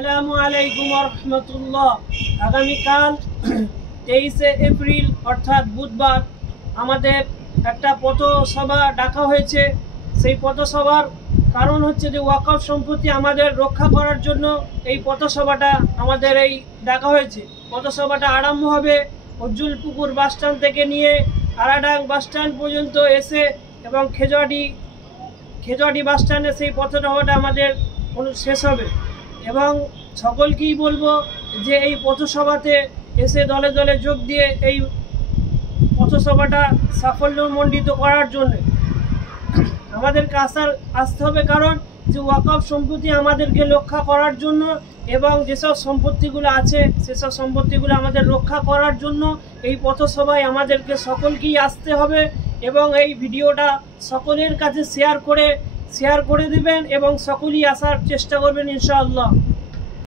আসসালামু আলাইকুম ওয়া রাহমাতুল্লাহ। আগামীকাল 23 এপ্রিল অর্থাৎ বুধবার আমাদের একটা পথসভা ডাকা হয়েছে। সেই পথসভার কারণ হচ্ছে যে ওয়াকফ সম্পত্তি আমাদের রক্ষা করার জন্য এই পথসভাটা আমাদের এই ডাকা হয়েছে। পথসভাটা আরম্ভ হবে উজ্জুলপুকুর বাসস্ট্যান্ড থেকে নিয়ে আরাডাং বাসস্ট্যান্ড পর্যন্ত এসে এবং খেজুয়াটি বাসস্ট্যান্ডে সেই পথসভাটা আমাদের শেষ হবে। এবং সকলকেই বলবো যে এই পথসভাতে এসে দলে দলে যোগ দিয়ে এই পথসভাটা সাফল্যমণ্ডিত করার জন্য আমাদেরকে আসতে হবে। কারণ যে ওয়াকফ সম্পত্তি আমাদেরকে রক্ষা করার জন্য এবং যেসব সম্পত্তিগুলো আছে সেসব সম্পত্তিগুলো আমাদের রক্ষা করার জন্য এই পথসভায় আমাদেরকে সকলকেই আসতে হবে। এবং এই ভিডিওটা সকলের কাছে শেয়ার করে দিবেন এবং সকলেই আসার চেষ্টা করবেন ইনশাআল্লাহ।